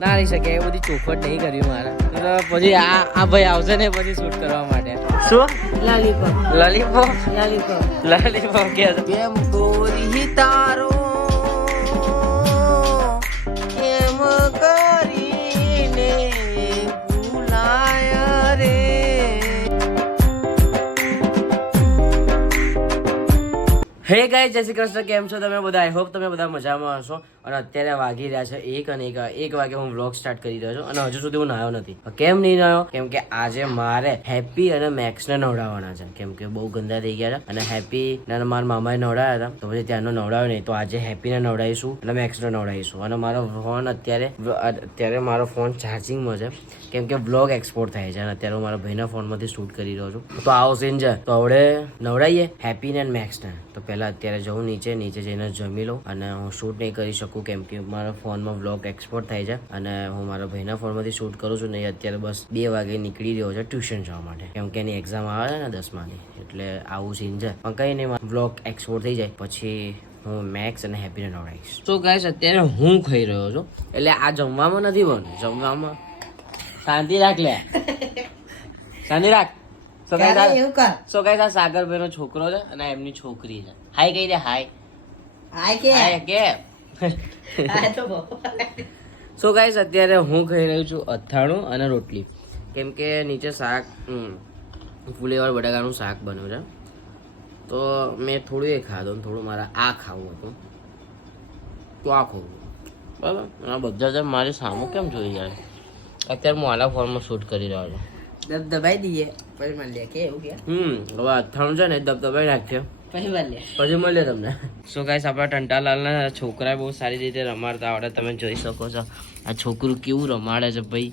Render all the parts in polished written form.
ના રહી શકે એ બધી ચોખવટ નહીં કરી મારે તો પછી આ ભાઈ આવશે ને પછી શૂટ કરવા માટે શું લાલીપોપ લોલીપોપ લાલીપોપ લોલીપોપ કે કેમ ગોરી તારો એમ કરીને ભૂલાય રે હે ગાઈસ જય શ્રી કૃષ્ણ કેમ છો તમે બધા આઈ હોપ તમે બધા મજામાં હશો અને અત્યારે વાગી રહ્યા છે 1 અને 1 વાગે હું વ્લોગ સ્ટાર્ટ કરી રહ્યો છું અને હજુ સુધી હું નાયો નથી કેમ નહીં નાયો કેમ કે આજે મારે હેપી અને મેક્સ ને નવડાવવાના છે કેમ કે બહુ ગંદા થઈ ગયા છે અને હેપી ને મારા મામાએ નવડાવ્યા હતા તો પછી ત્યાંનો નવડાવ્યો નહીં તો આજે હેપી ને નવડાવીશું અને મેક્સ ને નવડાવીશું અને મારો ફોન અત્યારે મારો ફોન ચાર્જિંગમાં છે કેમ કે વ્લોગ એક્સપોર્ટ થાય છે અને અત્યારે હું મારા ભાઈના ફોનમાંથી શૂટ કરી રહ્યો છું તો આવો સીન છે તો હવે નવડાવીએ હેપી ને મેક્સ ને તો પહેલા અત્યારે જવું નીચે જઈને જમી લઉં અને હું શૂટ નહીં કરી શકું કેમ કે મારા ફોનમાં વ્લોગ એક્સપોર્ટ થાય છે અને હું મારા ભાઈના ફોનમાંથી શૂટ કરું છું નહીં અત્યારે બસ 2 વાગે નીકળી રહ્યો છે ટ્યુશન જવા માટે કેમ કે એની એક્ઝામ આવે છે ને 10માની એટલે આવું સીન છે પણ કંઈ નહીં વ્લોગ એક્સપોર્ટ થઈ જાય પછી હું મેક્સ અને હેપીને નવડાવીશ તો ગાઈસ અત્યારે હું ખાઈ રહ્યો છું એટલે આ જમવામાં નથી બન્યું જમવામાં શાંતિ રાખ લે શાંતિ રાખ સો ગાઈસ આ સાગરભાઈ નો છોકરો છે અને એમની છોકરી છે હાય કહી દે હાય કે સો ગાઈસ અત્યારે હું ખાઈ રહ્યો છું અથાણું અને રોટલી કેમ કે નીચે શાક ફુલેવાર બટાકાનું શાક બન્યું છે તો મેં થોડું એ ખાધું અને થોડું મારે આ ખાવું હતું તો આ ખાવું બરાબર આ બધા જ મારી સામું કેમ જોઈ જાય અત્યારે હું આલા ફોર્મમાં શૂટ કરી રહ્યો છું દબાઈ દઈએ પછી મળીએ કે એવું કે હવે અથાણું છે ને દબાઈ નાખ્યો પછી મળીએ તમને સો ગાઈસ આપણા ટંટાલાલના છોકરા બહુ સારી રીતે રમાડતા આવડે તમે જોઈ શકો છો આ છોકરું કેવું રમાડે છે ભાઈ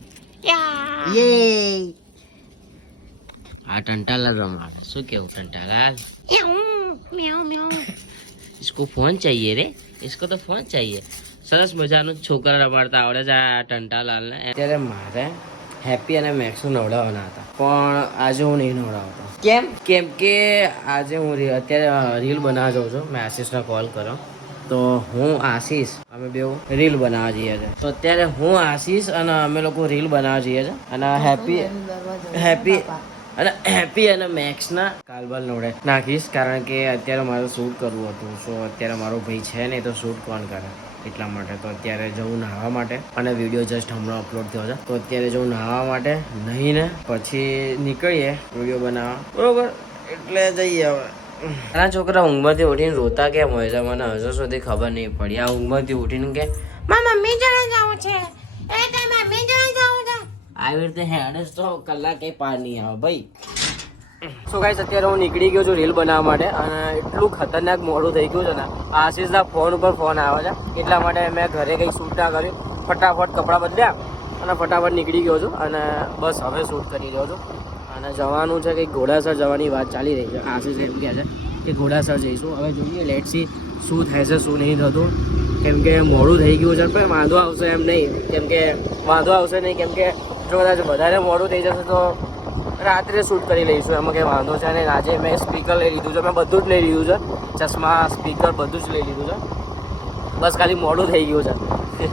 આ ટંટાલાલ રમાડે શું કેવું ટંટાલાલ इसको फोन चाहिए रे इसको तो फोन चाहिए સરસ મજાનું છોકરા રમાડતા આવડે છે આ ટંટાલાલ ને અત્યારે મારે હેપી અને મેક્સનું નવડાવવાના હતા પણ આજે હું નહીં નવડાવતો કેમ કે આજે હું અત્યારે રીલ બનાવવા જાઉં છું મેં આશીષને કોલ કર્યો તો હું આશીષ અમે બે રીલ બનાવવા જઈએ છીએ તો અત્યારે હું આશીષ અને અમે લોકો રીલ બનાવવા જઈએ છીએ અને હેપી અને મેક્સના કાલબાલ નવડે નાખીશ કારણ કે અત્યારે મારે શૂટ કરવું હતું સો અત્યારે મારો ભાઈ છે નહીં તો શૂટ કોણ કરે એટલા માટે તો અત્યારે જવું નાહવા માટે અને વિડીયો જસ્ટ હમણાં અપલોડ થયો છે તો અત્યારે જવું નાહવા માટે નહીં ને પછી નીકળીએ વિડીયો બનાવવા બરોબર એટલે જઈએ હવે નાના છોકરા ઊંઘમાંથી ઉઠીને રોતા કેમ હોય છે મને હજુ સુધી ખબર નહીં પડી આ ઊંઘમાંથી ઉઠીને કે મમ્મી જોડે જવું છે આવી રીતે હેડસ તો કલાકે પાર નહીં આવે ભાઈ સો ગાઈસ અત્યારે હું નીકળી ગયો છું રીલ બનાવવા માટે અને એટલું ખતરનાક મોડું થઈ ગયું છે ને આશીષના ફોન ઉપર ફોન આવે છે એટલા માટે મેં ઘરે કંઈ શૂટ ના કર્યું ફટાફટ કપડાં બદલ્યા અને ફટાફટ નીકળી ગયો છું અને બસ હવે શૂટ કરી રહ્યો છું અને જવાનું છે કંઈક ઘોડાસર જવાની વાત ચાલી રહી છે આશીષ એમ કહે છે કે ઘોડાસર જઈશું હવે જોઈએ લેટ્સ સી શું થાય છે શું નહીં થતું કેમ કે મોડું થઈ ગયું છે પણ વાંધો આવશે એમ નહીં કેમ કે જો કદાચ વધારે મોડું થઈ જશે તો રાત્રે શૂટ કરી લઈશું એમાં કંઈ વાંધો છે અને આજે મેં સ્પીકર લઈ લીધું છે મેં બધું જ લઈ લીધું છે ચશ્મા સ્પીકર બધું જ લઈ લીધું છે બસ ખાલી મોડું થઈ ગયું છે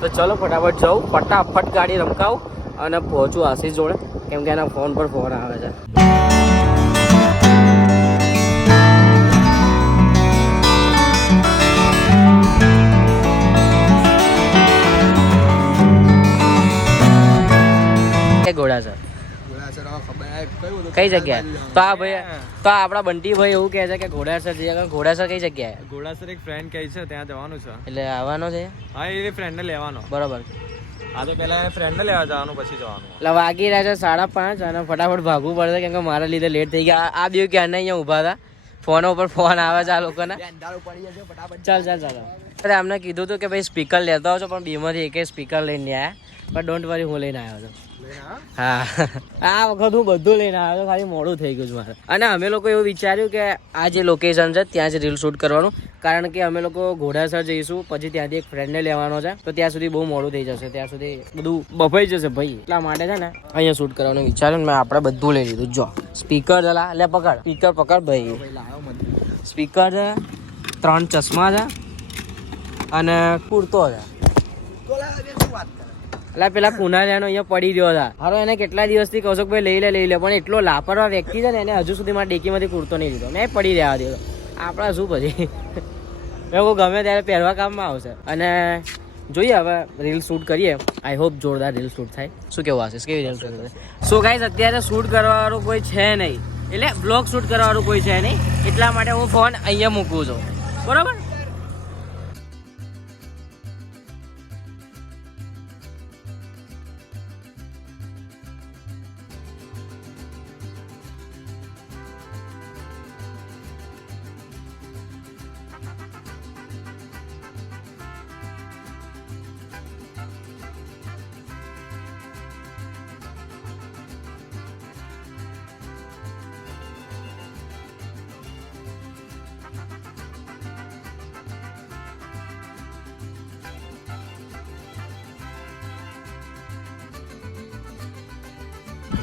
તો ચલો ફટાફટ જાઉં ફટાફટ ગાડી રમકાવું અને પહોંચું આશીષ જોડે કેમ કે એના ફોન પર ફોન આવે છે ઘોડાસર કઈ જગ્યાએ તો આ ભાઈ તો આપડા બંટી ભાઈ એવું કહે છે કે ઘોડાસર જઈએ ઘોડાસર કઈ જગ્યાએ ઘોડાસર એક ફ્રેન્ડ કહે છે ત્યાં જવાનું છે એટલે આવવાનો છે હા એ ફ્રેન્ડ ને લેવાનો બરોબર આ તો પેલા ફ્રેન્ડ ને લેવા જવાનું પછી જવાનું એટલે વાગી રહ્યા છે 5:30 અને ફટાફટ ભાગવું પડશે કેમ કે મારા લીધે લેટ થઈ ગયા આ બે ક્યાં અહીંયા ઉભા હતા ફોન ઉપર ફોન આવે છે આ લોકોના ચાલ અરે અમને કીધું હતું કે ભાઈ સ્પીકર લેતા આવજો પણ બીમાંથી એક સ્પીકર લઈને આવ્યા પણ ડોન્ટ વરી હું લઈને આવ્યો છું હા આ વખત હું બધું લઈને આવ્યો ખાલી મોડું થઈ ગયું મારે અને અમે લોકો એવું વિચાર્યું કે આ જે લોકેશન છે ત્યાં જ રીલ શૂટ કરવાનું કારણ કે અમે લોકો ઘોડાસર જઈશું પછી ત્યાંથી એક ફ્રેન્ડને લેવાનો છે તો ત્યાં સુધી બહુ મોડું થઈ જશે ત્યાં સુધી બધું બફાઈ જશે ભાઈ એટલા માટે છે ને અહીંયા શૂટ કરવાનું વિચાર્યું મેં આપણે બધું લઈ લીધું જો સ્પીકર લે પકડ સ્પીકર પકડ ભાઈ સ્પીકર છે 3 ચશ્મા છે અને કુર્તો છે એટલે પેલા કુનાલિયાનો અહીંયા પડી રહ્યો હતા. હારો એને કેટલા દિવસથી કહો છો કે ભાઈ લઈ લે પણ એટલો લાપરવા વ્યક્તિ છે ને એને હજુ સુધી મારા ડેકીમાંથી કુર્તો નહીં લીધો. મેં પડી રહ્યા દીધો. આપણા શું પછી મેં ગમે ત્યારે પહેરવા કામમાં આવશે. અને જોઈએ હવે રીલ શૂટ કરીએ. આઈ હોપ જોરદાર રીલ શૂટ થાય. શું કેવું આશીષ, કેવી રીલ શૂટ થાય? સો ગાઈઝ અત્યારે શૂટ કરવાવાળું કોઈ છે નહીં, એટલે બ્લોગ શૂટ કરવાવાળું કોઈ છે નહીં, એટલા માટે હું ફોન અહીંયા મૂકું છું. બરોબર.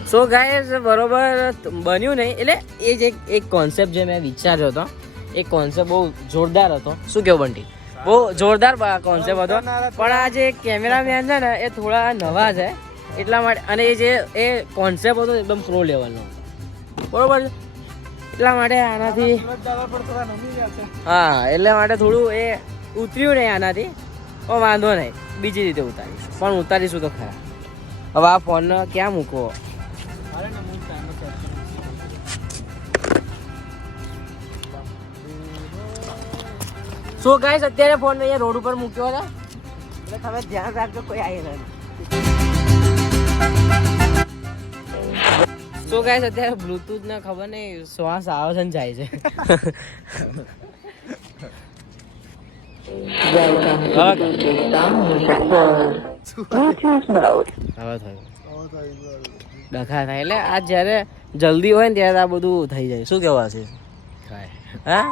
સો ગાઈઝ બરોબર બન્યું નહીં, એટલે એ જ એક કોન્સેપ્ટ જે મેં વિચાર્યો હતો એ કોન્સેપ્ટ બહુ જોરદાર હતો. શું કેવું બંટી? બહુ જોરદાર કોન્સેપ્ટ હતો, પણ આ જે કેમેરામેન છે ને એ થોડા નવા છે એટલા માટે, અને એ જે એ કોન્સેપ્ટ હતો એકદમ પ્રો લેવલનો બરોબર છે, એટલા માટે આનાથી હા એટલે માટે થોડું એ ઉતર્યું નહીં આનાથી, પણ વાંધો નહીં, બીજી રીતે ઉતારીશું, પણ ઉતારીશું તો ખરા. હવે આ ફોન ક્યાં મૂકવો? સો ગાઈસ અત્યારે ફોન અહીંયા રોડ ઉપર મૂક્યો છે, એટલે તમે ધ્યાન રાખજો કોઈ આવી નથી. સો ગાઈસ અત્યારે બ્લૂટૂથ ને ખબર નહીં શ્વાસ આવે છે ને જાય છે. ડખા થાય એટલે આ જયારે જલ્દી હોય ને ત્યારે આ બધું થઈ જાય. શું કેવું છે? હા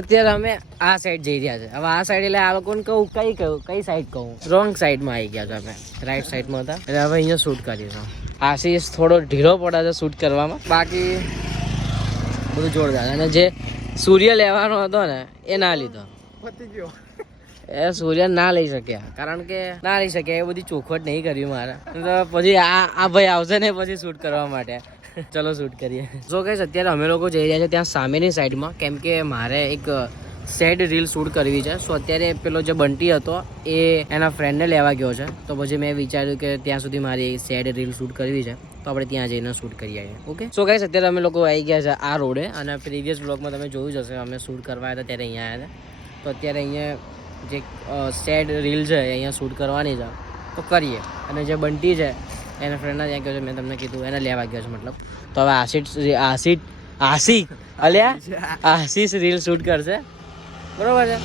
અત્યારે અમે આ સાઈડ જઈ રહ્યા છે. હવે આ સાઈડ એટલે આ લોકોને કહું કઈ સાઈડ કહું, રોંગ સાઈડમાં આવી ગયા છે. અમે રાઈટ સાઈડમાં હતા એટલે હવે અહીંયા શૂટ કરીશું. આશીષ થોડો ઢીલો પડે છે શૂટ કરવામાં, બાકી બધું જોરદાર. અને જે સૂર્ય લેવાનો હતો ને એ ના લીધો, એ સૂર્ય ના લઈ શક્યા, કારણ કે ના લઈ શક્યા, એ બધી ચોખવટ નહીં કર્યું મારે. તો પછી આ ભાઈ આવશે ને પછી શૂટ કરવા માટે. ચલો શૂટ કરીએ. જો ગાઈસ અત્યારે અમે લોકો જઈ રહ્યા છે ત્યાં સામેની સાઈડમાં, કેમ કે મારે એક સેડ રીલ શૂટ કરવી છે. સો અત્યારે પેલો જે બંટી હતો એ એના ફ્રેન્ડને લેવા ગયો છે, તો પછી મેં વિચાર્યું કે ત્યાં સુધી મારી સેડ રીલ શૂટ કરવી છે તો આપણે ત્યાં જઈને શૂટ કરી આવીએ. ઓકે સો ગાઈસ અત્યારે અમે લોકો આવી ગયા છે આ રોડે, અને પ્રીવિયસ બ્લોગમાં તમે જોયું જ હશે અમે શૂટ કરવા આવ્યા હતા ત્યારે અહીંયા આવ્યા હતા. તો અત્યારે અહીંયા જે સેડ રીલ છે અહીંયા શૂટ કરવાની છે તો કરીએ. અને જે બંટી છે એના ફ્રેન્ડના ત્યાં ગયો છે, મેં તમને કીધું એને લેવા ગયો છે મતલબ. તો હવે આશીષ રીલ શૂટ કરશે, બરોબર છે.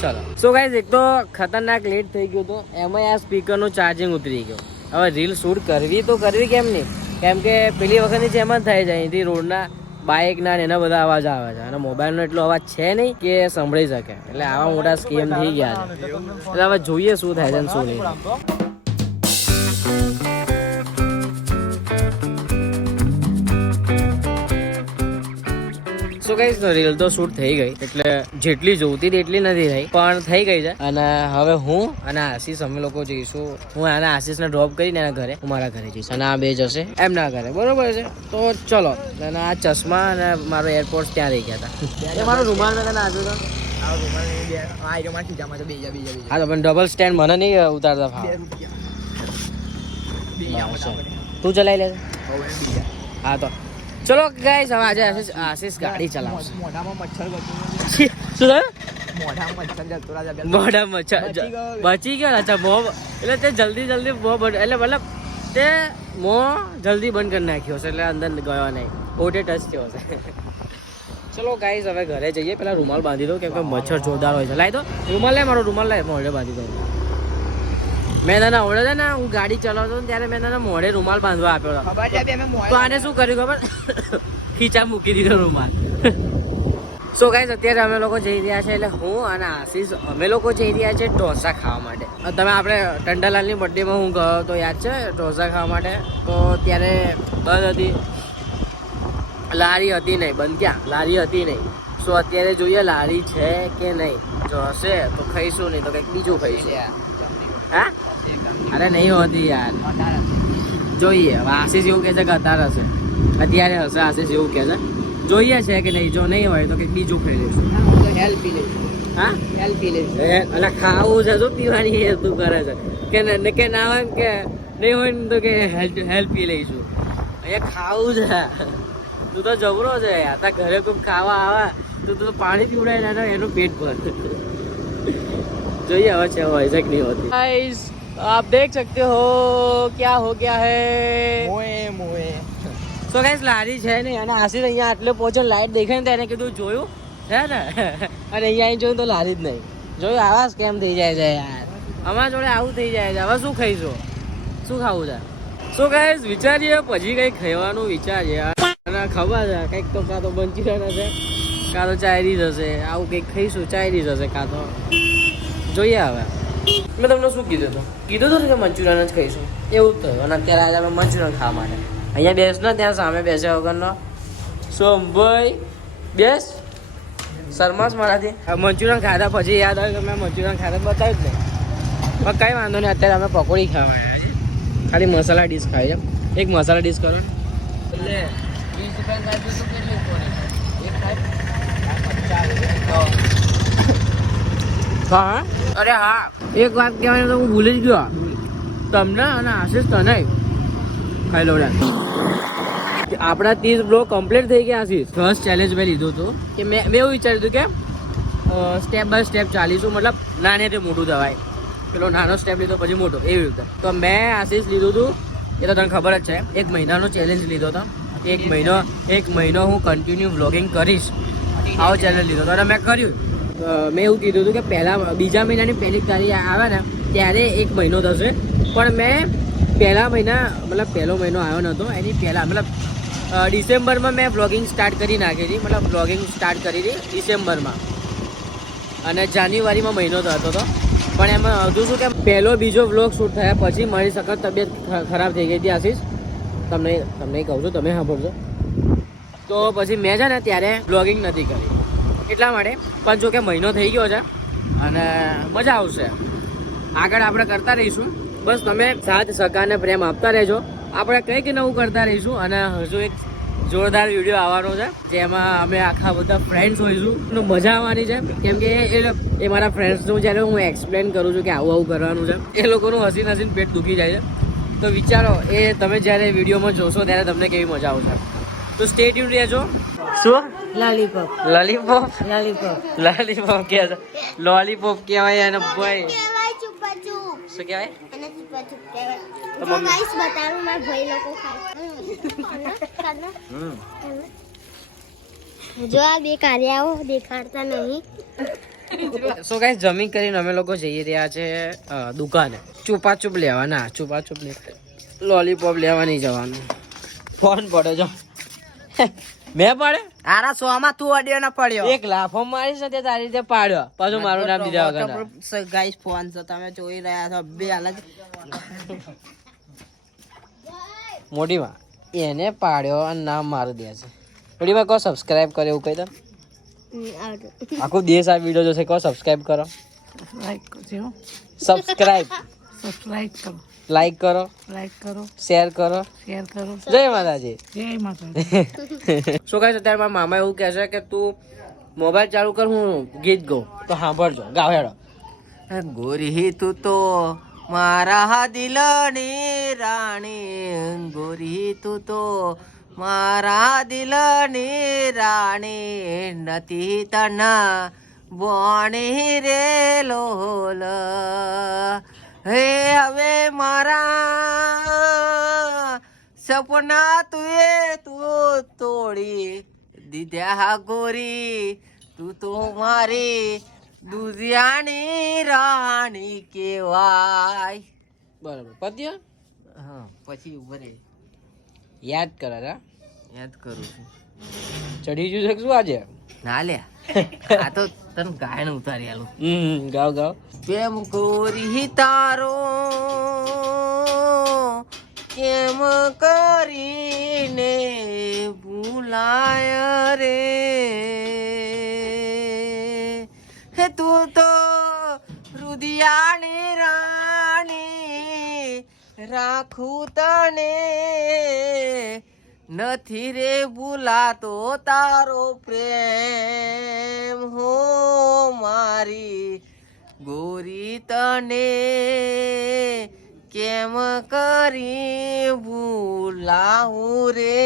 ચલો સો ગાઈઝ એક તો ખતરનાક લેટ થઈ ગયું હતું, એમાં આ સ્પીકરનું ચાર્જિંગ ઉતરી ગયું. હવે રીલ શૂટ કરવી તો કરવી કેમ નહીં, કેમ કે પેલી વખતની જેમ જ થાય છે. અહીંથી રોડના બાઇકના ને એના બધા અવાજ આવે છે, અને મોબાઈલનો એટલો અવાજ છે નહીં કે સંભળી શકે. એટલે આવા મોટા સ્કેમ થઈ ગયા છે. એટલે હવે જોઈએ શું થાય છે ને શું નહીં. સો ગાઈસ રીલ તો શૂટ થઈ ગઈ, એટલે જેટલી જોતી હતી એટલી નથી થઈ, પણ થઈ ગઈ છે. અને હવે હું અને આશીષ અમે લોકો જઈશું. હું આને આશીષને ડ્રોપ કરીને એના ઘરે, હું મારા ઘરે જઈશ, અને આ બે જશે એમના ઘરે, બરોબર છે. તો ચલો. અને આ ચશ્મા અને મારો એરપોર્ટ ત્યાં રહી ગયા હતા. એ મારો રૂમાલ મેં તને આપ્યો હતો. હા તો પણ ડબલ સ્ટેન્ડ મને નહીં ઉતારતા ફાવે. તું ચલાવી લે. હા તો ચલો ગાઈસ હવે આજે આશીષ ગાડી ચલાવશે. મોઢામાં મચ્છર બચી ગયો. અચ્છા મોં, એટલે તે જલ્દી મોં એટલે મતલબ તે મોં જલ્દી બંધ કરી નાખ્યો છે, એટલે અંદર ગયો નહીં, ઓટે ટચ થયો છે. ચલો ગાઈસ હવે ઘરે જઈએ. પેલા રૂમાલ બાંધી દો, કેમ કે મચ્છર જોરદાર હોય છે. લાવી દો રૂમાલ, લે મારો રૂમાલ, લે મોઢે બાંધી દો. મેં તને આવડે છે ને, હું ગાડી ચલાવતો ને ત્યારે મેં તને મોઢે રૂમાલ બાંધવા આપ્યો હતો. તો આને શું કર્યું ખબર, ખીચા મૂકી દીધો રૂમાલ. સો ગાઈઝ અત્યારે અમે લોકો જઈ રહ્યા છે એટલે હું અને આશીષ અમે લોકો જઈ રહ્યા છે ઢોસા ખાવા માટે. તમે આપણે ટંડાલાલની બર્થડેમાં હું ગયો તો યાદ છે ઢોસા ખાવા માટે? તો ત્યારે બંધ હતી, લારી હતી નહીં. બંધ ક્યાં, લારી હતી નહીં. સો અત્યારે જોઈએ લારી છે કે નહીં. જો હશે તો ખાઈશું, નહીં તો કંઈક બીજું ખાઈશું. હા અરે નહીં હોતી યાર, જોઈએ. આશીષ એવું કહે છે કે અત્યારે હશે, અત્યારે હશે. આશીષ એવું કહે છે, જોઈએ છે કે નહીં. જો નહીં હોય તો કંઈક બીજું ખાઈ લઈશું. હેલ્પ પી લઈશું. હા હેલ્પ પી લઈશું. એટલે ખાવું છે શું પીવાની એ તું કરે છે કે ના હોય કે નહીં હોય ને તો કે હેલ્પ પી લઈશું. અહીંયા ખાવું છે. તું તો જબરો છે યાર. તાર ઘરે કોઈ ખાવા આવે તો તું પાણી પીવડાય ના એનું પેટ ભર. જોઈએ હવે છે હોય છે કે નહીં હોતી. ગાઈસ आप देख सकते हो क्या हो गया है. મોએ સો ગાઈસ લારી છે ને અને આશીષ અહીંયા આટલે પહોંચે લાઈટ દેખાય ને તેને કીધું જોયું છે ને, અને અહીંયા અહીં જોયું તો લારી જ નહીં. જોયું આવા કેમ થઈ જાય છે યાર, અમારા જોડે આવું થઈ જાય છે. હવે શું ખાઈશું, શું ખાવું છે? શું ગાઈસ વિચારીએ પછી કંઈક ખાવાનું વિચારીએ. અને ખબર છે કંઈક તો કાં તો મંચુરિયન હશે, કાં તો ચાઇનીઝ હશે. આવું કંઈક ખાઈશું, ચાઇનીઝ હશે કાં તો. જોઈએ હવે. મેં તમને શું કીધું હતું? કીધું હતું કે મંચુરિયન જ ખાઈશું, એવું જ થયું. અને અત્યારે આજે અમે મંચુરિયન ખાવા માટે અહીંયા બેસ ને, ત્યાં સામે બેસ્યા વગરનો સોમભાઈ બેસ શર્માસ મારાથી. મંચુરિયન ખાધા પછી યાદ આવે કે મેં મંચુરિયન ખાધા બતાવ્યું જ નહીં. પણ કંઈ વાંધો નહીં, અત્યારે અમે પકોડી ખાવા ખાલી મસાલા ડીશ ખાઈ છે. એક મસાલા ડીશ કરો ને. એટલે 20 રૂપિયા ખાધું તો કેટલી પડે? એક ખાય હા અરે હા, એક વાત કહેવાની તો હું ભૂલી જ ગયો તમને અને આશીષ તને. ખાઈ લો આપણા 30 બ્લોગ કમ્પ્લીટ થઈ ગયા. આશીષ ફર્સ્ટ ચેલેન્જ મેં લીધું હતું કે મેં એવું વિચાર્યું હતું કે સ્ટેપ બાય સ્ટેપ ચાલીશું, મતલબ નાનેથી મોટું દવાય. પેલો નાનો સ્ટેપ લીધો પછી મોટો, એવી રીતે. તો મેં આશીષ લીધું હતું, એ તો તને ખબર જ છે. 1 મહિનાનો ચેલેન્જ લીધો હતો. 1 મહિનો હું કન્ટિન્યુ વ્લોગિંગ કરીશ, આવો ચેલેન્જ લીધો હતો અને મેં કર્યું. મેં એવું કીધું હતું કે બીજા મહિનાની પહેલી તારીખ આવે ને ત્યારે 1 મહિનો થશે. પણ મેં પહેલો મહિનો આવ્યો નહોતો, એની પહેલાં મતલબ ડિસેમ્બરમાં મેં વ્લોગિંગ સ્ટાર્ટ કરી નાખી હતી. મતલબ વ્લોગિંગ સ્ટાર્ટ કરી હતી ડિસેમ્બરમાં, અને જાન્યુઆરીમાં મહિનો થતો હતો. પણ એમાં હજુ શું કે પહેલો બીજો વ્લોગ શૂટ થયા પછી મારી સખત તબિયત ખરાબ થઈ ગઈ હતી. આશીષ તમને કહું છું, તમે સાંભળજો. તો પછી મેં છે ને ત્યારે વ્લોગિંગ નથી કરી એટલા માટે. પણ જો કે મહિનો થઈ ગયો છે અને મજા આવશે. આગળ આપણે કરતા રહીશું. બસ તમે સાથ સહકારને પ્રેમ આપતા રહેજો. આપણે કંઈક નવું કરતા રહીશું. અને હજુ એક જોરદાર વિડીયો આવવાનો છે જેમાં અમે આખા બધા ફ્રેન્ડ્સ હોઈશું. મજા આવવાની છે કેમ કે એ મારા ફ્રેન્ડ્સનું જ્યારે હું એક્સપ્લેન કરું છું કે આવું કરવાનું છે, એ લોકોનું હસીને પેટ દુખી જાય છે. તો વિચારો એ તમે જ્યારે વિડીયોમાં જોશો ત્યારે તમને કેવી મજા આવશે. તો સ્ટે ટ્યુન રહેજો. શું લોલીપોપ લોલીપોપ લોલીપોપ લોલીપોપ કે લોલીપોપ કહેવાય એને ભાઈ. શું કહેવાય? તો ગાઈસ બતાવું મારા ભાઈ લોકો ખાય. જો આ બે કાર્યાઓ દેખાડતા નહીં. સો ગાઈસ જમી કરીને અમે લોકો જઈ રહ્યા છે દુકાને ચૂપાચૂપ લેવા. ના ચૂપાચૂપ નહીં, લોલીપોપ લેવા નહીં જવાનું. ફોન પડે જો મેં પડે આરા 100 માં તું અડ્યો ના પડ્યો. એક લાફો મારીશ ને તે તારી રીતે પાડ્યો, પાછું મારું નામ દીધા વગર. ગાઈસ ફોન છે તમે જોઈ રહ્યા છો બે હાલત. મોટીમાં એને પાડ્યો અને નામ મારું દે છે. મોટીમાં કહો સબસ્ક્રાઇબ કરો એવું કહી દો. આખું દેશ આ વિડીયો જોશે, કહો સબસ્ક્રાઇબ કરો. સબસ્ક્રાઇબ સબસ્ક્રાઇબ કરો, લાઈક કરો, શેર કરો. જય માતાજી. શું કહે છે અત્યારે મારા મામા એવું કહે છે કે તું મોબાઈલ ચાલુ કર, હું ગીત ગાઉં. તો સાંભળજો, ગાવ હેડો. ગોરી તું તો મારા દિલની રાણી, ગોરી તું તો મારા દિલની રાણી, નથી તના બોણી રે લોલ. હે હવે મારા સપના તું તોડી દીધા ગોરી, તું તો મારી દુધિયાની રાણી કેવાય. બરાબર પત્ય. હા પછી ઉભરે યાદ કર. યાદ કરું છું. ચડી ગયું છે કે શું આજે? ના લે આ તો તને ગાયન ઉતારી આલું. ગાવ ગાવ. કેમ ગોરી તારો કેમ કરીને ભૂલાય રે હે તું તો રુદિયાની રાણી રાખું તને નથી રે ભૂલાતો તારો પ્રેમ હો મારી ગોરી તને કેમ કરી ભૂલાવું રે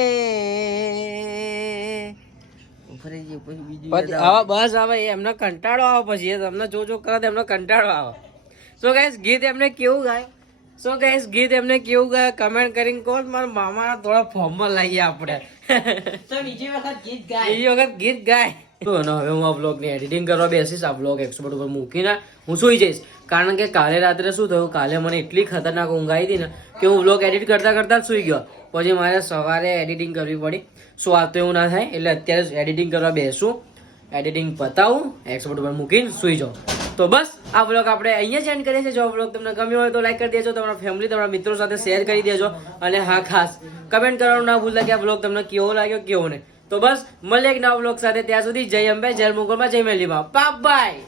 આવા બસ આવે એમને કંટાળો આવે પછી એ તમને જો કરે તો એમને કંટાળો આવે. સો ગાઈસ ગીત એમને કેવું ગાય? સો ગાઈસ ગીત એમને કેવું ગાય કમેન્ટ કરીને કહો. મારા મામાના થોડા ફોર્મમાં લઈએ આપણે. બીજી વખત ગીત ગાય. તો હવે હું આ બ્લોગની એડિટિંગ કરવા બેસીશ. આ બ્લોગ 100 ઉપર મૂકીને હું સુઈ જઈશ. કારણ કે કાલે રાત્રે શું થયું, કાલે મને એટલી ખતરનાક ઊંઘ આવી હતી ને કે હું બ્લોગ એડિટ કરતા કરતા જ સુઈ ગયો. પછી મારે સવારે એડિટિંગ કરવી પડી. સો આ તો એવું ના થાય એટલે અત્યારે જ એડિટિંગ કરવા બેસું, એડિટિંગ પતાવું, 100 ઉપર મૂકીને સુઈ જાઉં. તો બસ આ બ્લોગ આપણે અહીંયા જ એન્ડ કરીએ છીએ. જો બ્લોગ તમને ગમ્યો હોય તો લાઈક કરી દેજો, તમારા ફેમિલી તમારા મિત્રો સાથે શેર કરી દેજો અને હા ખાસ કમેન્ટ કરવાનું ના ભૂલતા કે આ બ્લોગ તમને કેવો લાગ્યો કેવો નહીં. તો બસ મળીએ એક નવા બ્લોગ સાથે. ત્યાં સુધી જય અંબે, જય મુગલમાં, જય મેલીમાં. બાય.